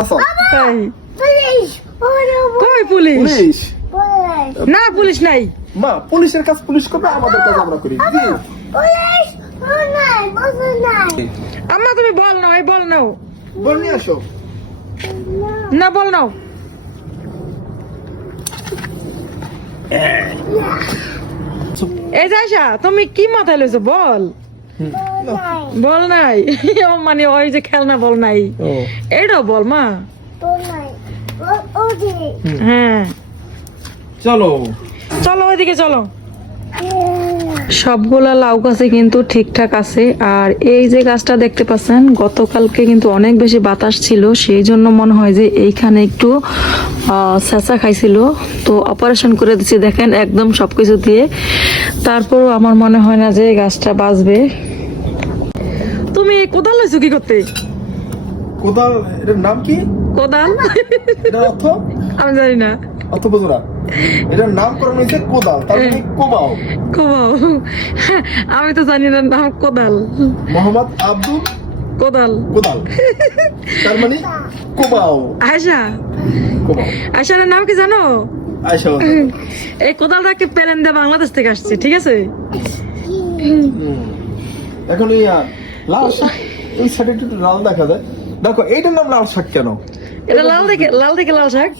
আসো। তাই? পুলিশ কই পুলিশ? পুলিশ। পুলিশ। না পুলিশ নাই। মা পুলিশের কাজ পুলিশ করবে আমাদের কাজ আমরা করি। জি। পুলিশ ও নাই বসে নাই। আম্মা তুমি বল নাও এই বল নাও। বল নিয়ে আসো। না বল নাও। এই যাইসা তুমি কি মাথায় লইছো? বল। বল নাই। ও মানে ওই যে খেলনা বল নাই। ও। এটাও বল মা। তো নাই। ও ওদি হ্যাঁ। চলো। চলো ওইদিকে চলো। সবগুলা লাউ গাছে কিন্তু ঠিকঠাক আছে। আর এই যে গাছটা দেখতে পাচ্ছেন গতকালকে কিন্তু অনেক বেশি বাতাস ছিল। সেই জন্য মনে হয় যে এইখানে একটু চেঁচা খাইছিল। তো অপারেশন করে দিচ্ছি দেখেন একদম সবকিছু দিয়ে। তারপরও আমার মনে হয় না যে গাছটা বাঁচবে। তুমি কোদাল লইছো কি করতে? কোদাল এটার নাম কি? কোদাল? এটার অর্থ? আমি জানি না। অর্থ বোঝো না। এটার নামকরণ হয়েছে কোদাল তার মানে কোবাও। কোবাও। আমি তো জানি না নাম কোদাল। মোহাম্মদ আব্দুল কোদাল। কোদাল। তার মানে কোবাও। আয়সা কোবাও। আয়সার নাম কি জানো? আয়সা এই কোদালটাকে পেলেন দিয়ে বাংলাদেশ থেকে আসছে ঠিক আছে? এখন আহ, লাল শাক ওই সাইডে একটু লাল দেখা যায়। দেখো এইটার নাম লাল শাক কেন? এটা লাল দেখে লাল দেখে লাল শাক।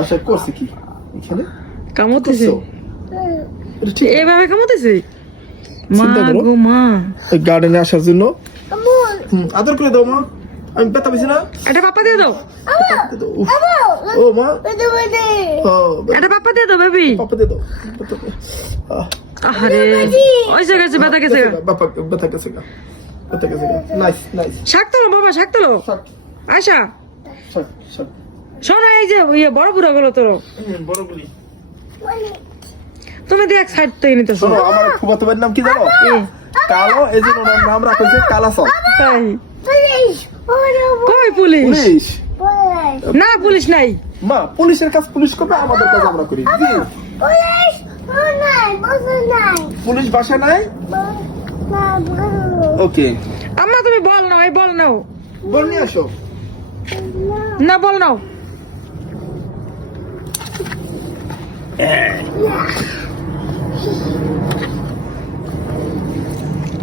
আচ্ছা করছে কি? এখানে? কামতেছে কামতেছে মা গো মা। এই গার্ডেনে আসার জন্য। আদর করে দাও মা। আমি ব্যথা পেয়েছি না? এটা পাপা দিয়ে দাও। ও মা। এটা পাপা দিয়ে দাও বেবি। পাপা দিয়ে দাও। আরে ওই সে গেছে ব্যথা গেছে। বাপা ব্যথা গেছে ব্যথা গেছে নাইস নাইস শাক তোলো বাবা শাক তোলো। শাক। শোনো এই যে ইয়ে বড় বুড়া গুলো তোর বড় বলি মানে তুমি দেখ সাইড থেকে নিতেছো। শোনো আমার ফুফাতো ভাইয়ের নাম কি জানো? কালো এই জন্য ওনার নাম রাখা হয়েছে কালাসন। তাই। কই পুলিশ? না পুলিশ নাই। মা পুলিশের কাজ পুলিশ করবে আমাদের কাজ আমরা করি। পুলিশ ও নাই বসে নাই। পুলিশ বাসা নাই? ওকে। আম্মা তুমি বল নাও এই বল নাও। বল নিয়ে আসো। না বল নাও।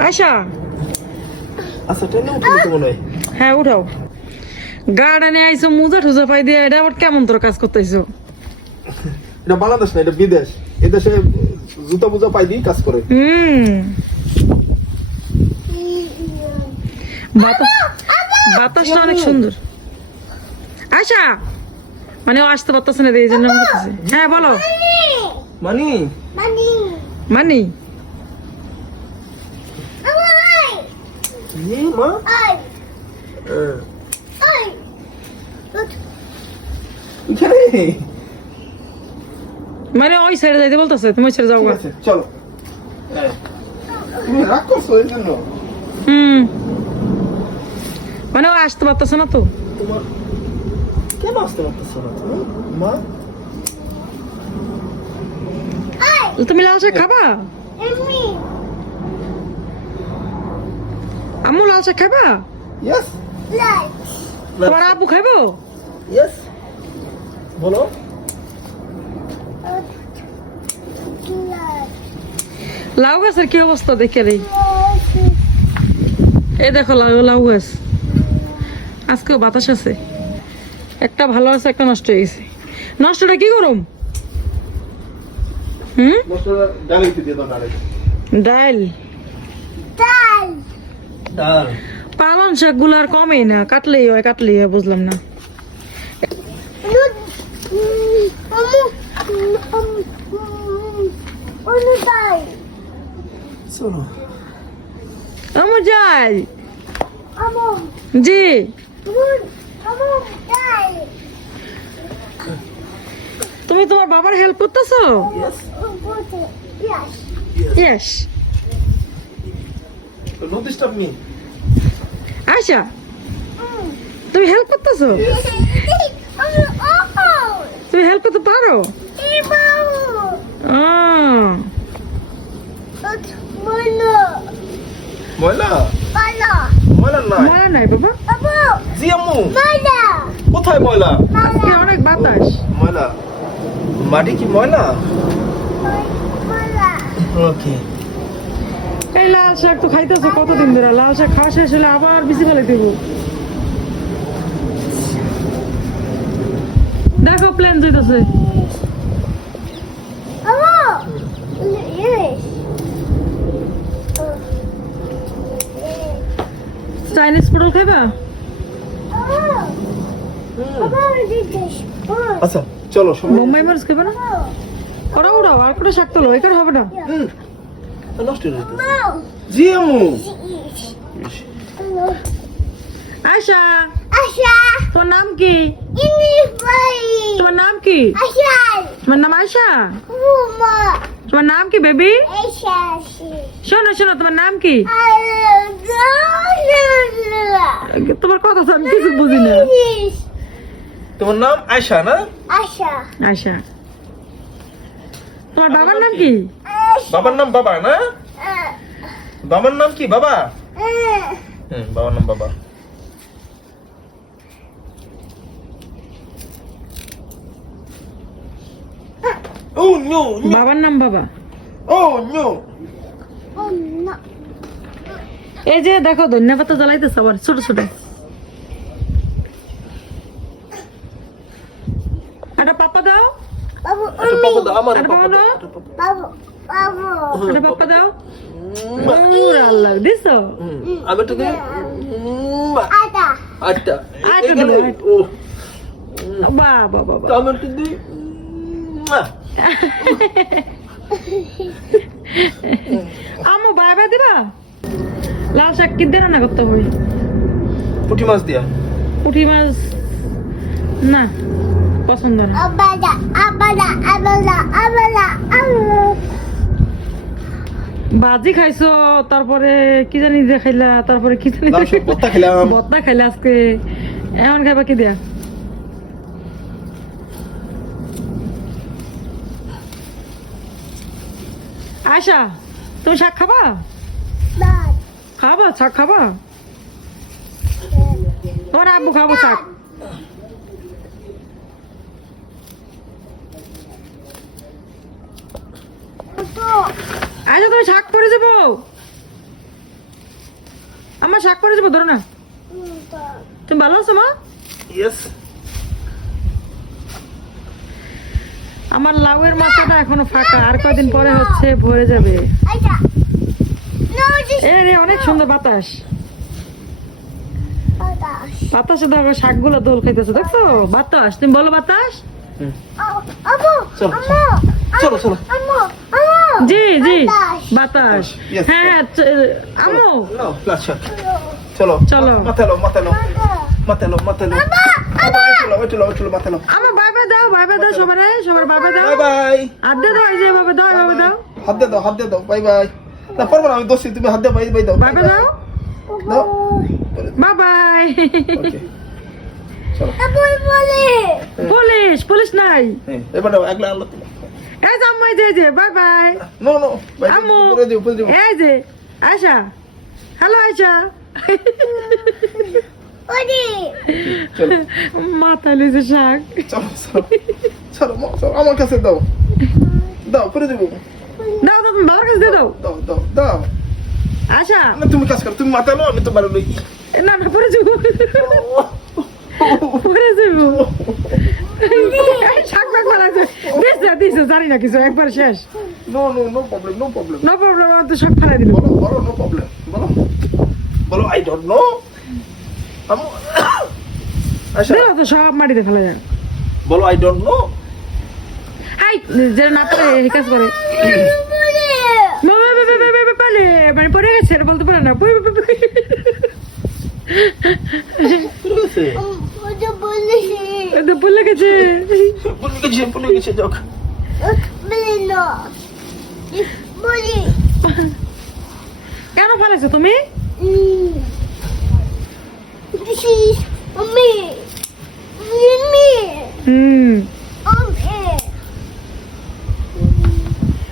আয়সা আচ্ছা ট্রেনে উঠে যেতে মনে হয়। হ্যাঁ উঠাও। গার্ডেনে আইসো মুজা টুজা পাই দিয়ে এটা আবার কেমন তোর কাজ করতেছো? এটা বাংলাদেশ না এটা বিদেশ। এই দেশে জুতা মুজা পাই দিয়ে কাজ করে। হুম। বাতাস বাতাসটা অনেক সুন্দর। আয়সা মানে ও আসতে পারতেছে না এই জন্য হ্যাঁ বলো। মানি। মানি। মানি? ই মা আই আহ, আই এখানে মানে ওই সাইডে যাইতে বলতেছে তুমি ওই সাইডে যাও আছে চলো। হ্যাঁ। তুমি রাগ করছ এই জন্য হুম। মানে ও আসতে পারতেছে না তো। তোমার কেন আসতে পারতেছো না তুমি? মা? তুমি লাল শাক খাবা? আম্মু লাল চা খাবা ইয়েস লাইট তোমার আব্বু খাইবো? ইয়েস বলো। লাউ গাছের কি অবস্থা দেখে রে এই দেখো লাউ লাউ গাছ। আজকেও বাতাস আছে। একটা ভালো আছে একটা নষ্ট হয়ে গেছে। নষ্টটা কি করুম হুম? ডাল। পালন শাকগুলো আর কমেই না কাটলেই হয় কাটলেই হয় বুঝলাম না। আমার যাই জি। তুমি তোমার বাবার হেল্প করতেছো? Yes. Yes Don't disturb me. আয়সা তুমি হেল্প করতেছো? তুমি হেল্প করতে পারো? কোথায় ময়লা অনেক বাতাস। ময়লা মাটি কি ময়লা. ওকে। এই লাল শাক তো খাইতেছো কতদিন ধরে? লাল শাক খাওয়া শেষ হলে আবার বেশি ফেলে দেব। দেখো প্লেন যাইতেছে চাইনিজ পটল খাইবা. আচ্ছা চলো মুম্বাই মরিচ খাইবা না? Abu. ওরা আর কোনো শাক তোলো এখানে হবে না। হুম। নষ্ট হয়ে Abu. জি Abu. আয়শা। Asha. তোমার নাম কি. তোমার নাম কি. তোমার নাম আয়শা? Uma. তোমার নাম কি বেবি? শোনো শোনো তোমার নাম কি? তোমার কথা তো আমি কিছু বুঝি না। তোমার নাম আয়শা না? Asha. আয়শা। তোমার বাবার নাম কি? বাবার নাম? বাবা না? বাবার নাম কি বাবা? হুম বাবার নাম বাবা। ও নো বাবার নাম বাবা। ও নো। এই যে দেখো ধন্যবাদ তো জ্বালাইতেছে আবার ছোট ছোট। একটা পাপা দাও। পাপা দাও আমার আরে পাপা দাও। না? এটা পাপা দাও। আল্লাহ দিছো? আমি বাবা বাবা আমি দিই। বাই বাই দিবা? লাল শাক কি দিয়ে রান্না করতে হবে? পুঁটি মাছ দিয়া। পুঁটি মাছ? না পছন্দ না। Abada, abada, abada, abada, বাজি খাইছো তারপরে কি জানি দিয়ে খাইলা তারপরে কি জানি লাল শাক ভর্তা বত্তা খাইলা আজকে। এখন খাইবা কি দিয়া? আয়সা তুমি শাক খাবা. খাবা শাক খাবা? তোমার আব্বু খাব শাক। আচ্ছা তুমি শাক করে যাব। আমার শাক করে যাব ধরো না। তুমি ভালো আছো মা? আমার লাউয়ের মাথাটা এখনও ফাঁকা আর কয়দিন পরে হচ্ছে ভরে যাবে। রে অনেক সুন্দর বাতাস। বাতাসে দেখো শাকগুলো দোল খাইতেছে দেখছ? বাতাস তুমি বলো বাতাস. চলো চলো. জি জি। বাতাস। হ্যাঁ হ্যাঁ আম্মু। নাও চলো চলো। মাথালো মাথালো Ada. মাথালো মাথালো আমার বাই দাও বাই বাই দাও সবার সবার বাই দাও। বাই বাই হাত দাও এই যে বাবা দাও বাবা দাও। হাত দাও হাত দাও বাই বাই। না পারব না আমি দোষী তুমি হাত দিয়ে বাই বাই দাও। বাই বাই দাও। দাও। Bye by. পুলিশ পুলিশ নাই। হ্যাঁ এবার একলা আল্লাহ তুমি এই যে আম্মু এই যে এই যে bye bye no no bye আম্মু এই যে আয়শা হ্যালো চলো মাথা লিজে শাক চলো চলো চলো মা, চলো আমার কাছে দাও দাও উপরে দেবো দাও দাও তুমি বাবার কাছে দিয়ে দাও দাও দাও দাও আশা না তুমি কাজ করো তুমি মাথালো আমি তোমার লই এ, না না পরে যাব পরে যাব এই শাক ফাক মারাছে দিছে দিছে জানি না কিছু একবার শেষ। No no no problem no problem no problem আমার তো সব ফেলাই দিল। বলো বলো নো প্রবলেম বলো। বলো আই ডোন্ট নো আম্মু আচ্ছা। তো সব মাটিতে ফেলা যায়। বলো আই ডোন্ট নো হাই যে না পারে এই কাজ করে। মানে পড়ে গেছে আর বলতে পারে না। বলে গেছে। পুলিশ গেছে পুলিশ গেছে কেন ফেলেছো তুমি This is me. Me. Hmm.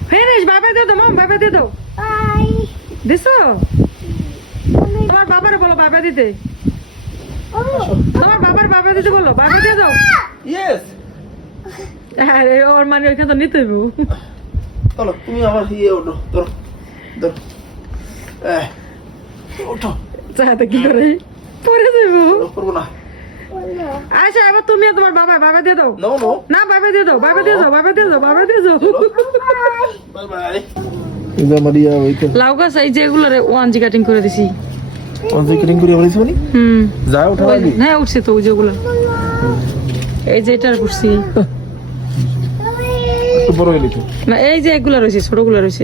ফেনিস বাবা দিয়ে দাও মাম বাবা দিয়ে দাও. দিছো বলো বাবা দিতে. তোমার বাবার বাবা দিতে বলো বাবা দিয়ে দাও ইয়েস আরে ওর মানে ওইখানে তো নিতে হইব। চলো তুমি আমার ইয়ে ওঠো ধরো ধরো। ওঠো। চাহাতে কি করে? পরে ধরো, করব না। আচ্ছা এবার তুমি তোমার বাবা বাবা দিয়ে দাও। নো নো না বাবা দিয়ে দাও বাবা দিয়ে দাও বাবা দিয়ে দাও বাবা দিয়ে দাও। লাউ গাছ এই যে এগুলো ওয়ান জি কাটিং করে দিছি। অনলাইন কাটিং করে বলেছি মানে? হুম। ওঠা ওই- হ্যাঁ উঠছে তো ওই যেগুলো এই যে এটার করছি। বড় লিখো। না এই যে এগুলা রয়েছে ছোটগুলা রয়েছে।